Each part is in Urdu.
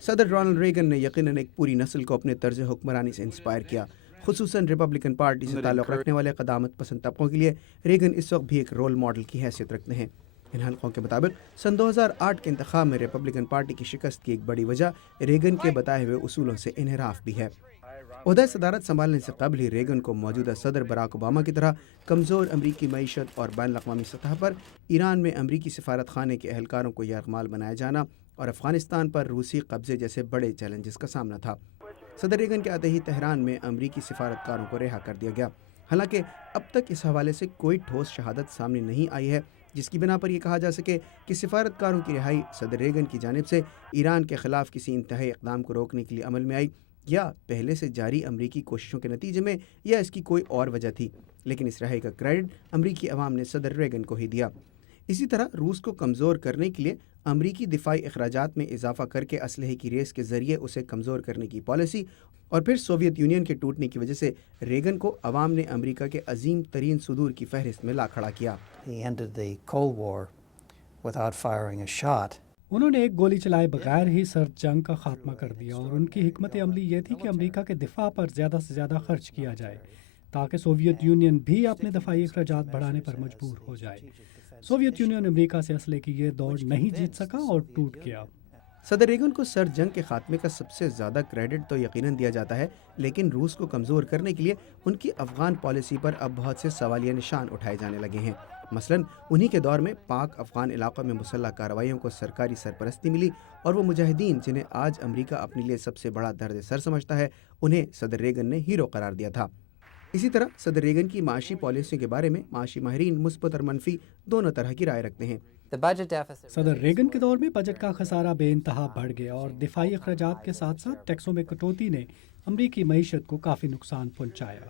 صدر رونالڈ ریگن نے یقیناً ایک پوری نسل کو اپنے طرز حکمرانی سے انسپائر کیا، خصوصاً ریپبلکن پارٹی سے تعلق رکھنے والے قدامت پسند طبقوں کے لیے ریگن اس وقت بھی ایک رول ماڈل کی حیثیت رکھتے ہیں۔ ان حلقوں کے مطابق سن 2008 کے انتخاب میں ریپبلکن پارٹی کی شکست کی ایک بڑی وجہ ریگن کے بتائے ہوئے اصولوں سے انحراف بھی ہے۔ عہدہ صدارت سنبھالنے سے قبل ہی ریگن کو موجودہ صدر براک اوباما کی طرح کمزور امریکی معیشت اور بین الاقوامی سطح پر ایران میں امریکی سفارت خانے کے اہلکاروں کو یرغمال بنایا جانا اور افغانستان پر روسی قبضے جیسے بڑے چیلنجز کا سامنا تھا۔ صدر ریگن کے آتے ہی تہران میں امریکی سفارتکاروں کو رہا کر دیا گیا، حالانکہ اب تک اس حوالے سے کوئی ٹھوس شہادت سامنے نہیں آئی ہے جس کی بنا پر یہ کہا جا سکے کہ سفارتکاروں کی رہائی صدر ریگن کی جانب سے ایران کے خلاف کسی انتہائی اقدام کو روکنے کے لیے عمل میں آئی، یا پہلے سے جاری امریکی کوششوں کے نتیجے میں، یا اس کی کوئی اور وجہ تھی، لیکن اس رہائی کا کریڈٹ امریکی عوام نے صدر ریگن کو ہی دیا۔ اسی طرح روس کو کمزور کرنے کے لیے امریکی دفاعی اخراجات میں اضافہ کر کے اسلحے کی ریس کے ذریعے اسے کمزور کرنے کی پالیسی، اور پھر سوویت یونین کے ٹوٹنے کی وجہ سے ریگن کو عوام نے امریکہ کے عظیم ترین صدور کی فہرست میں لا کھڑا کیا۔ انہوں نے ایک گولی چلائے بغیر ہی سرد جنگ کا خاتمہ کر دیا، اور ان کی حکمت عملی یہ تھی کہ امریکہ کے دفاع پر زیادہ سے زیادہ خرچ کیا جائے تاکہ سوویت یونین بھی اپنے دفاعی اخراجات بڑھانے پر مجبور ہو جائے۔ سوویت یونین امریکہ سے اسلحے کی یہ دوڑ نہیں جیت سکا اور ٹوٹ گیا۔ صدر ریگن کو سرد جنگ کے خاتمے کا سب سے زیادہ کریڈٹ تو یقیناً دیا جاتا ہے، لیکن روس کو کمزور کرنے کے لیے ان کی افغان پالیسی پر اب بہت سے سوالیہ نشان اٹھائے جانے لگے ہیں۔ مثلاً انہی کے دور میں پاک افغان علاقوں میں مسلح کارروائیوں کو سرکاری سرپرستی ملی، اور وہ مجاہدین جنہیں آج امریکہ اپنے لیے سب سے بڑا درد سر سمجھتا ہے، انہیں صدر ریگن نے ہیرو قرار دیا تھا۔ اسی طرح صدر ریگن کی معاشی پالیسیوں کے بارے میں معاشی ماہرین مثبت اور منفی دونوں طرح کی رائے رکھتے ہیں۔ صدر ریگن کے دور میں بجٹ کا خسارہ بے انتہا بڑھ گیا، اور دفاعی اخراجات کے ساتھ ساتھ ٹیکسوں میں کٹوتی نے امریکی معیشت کو کافی نقصان پہنچایا۔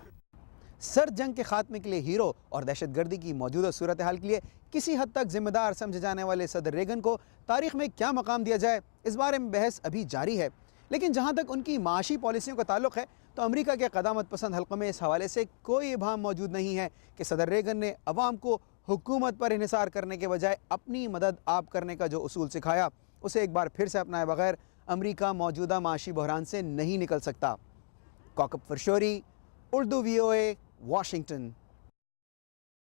سرد جنگ کے خاتمے کے لیے ہیرو اور دہشت گردی کی موجودہ صورتحال کے لیے کسی حد تک ذمہ دار سمجھے جانے والے صدر ریگن کو تاریخ میں کیا مقام دیا جائے، اس بارے میں بحث ابھی جاری ہے، لیکن جہاں تک ان کی معاشی پالیسیوں کا تعلق ہے تو امریکہ کے قدامت پسند حلقوں میں اس حوالے سے کوئی ابہام موجود نہیں ہے کہ صدر ریگن نے عوام کو حکومت پر انحصار کرنے کے بجائے اپنی مدد آپ کرنے کا جو اصول سکھایا، اسے ایک بار پھر سے اپنائے بغیر امریکہ موجودہ معاشی بحران سے نہیں نکل سکتا۔ کوکب فرشوری، اردو VOA، واشنگٹن۔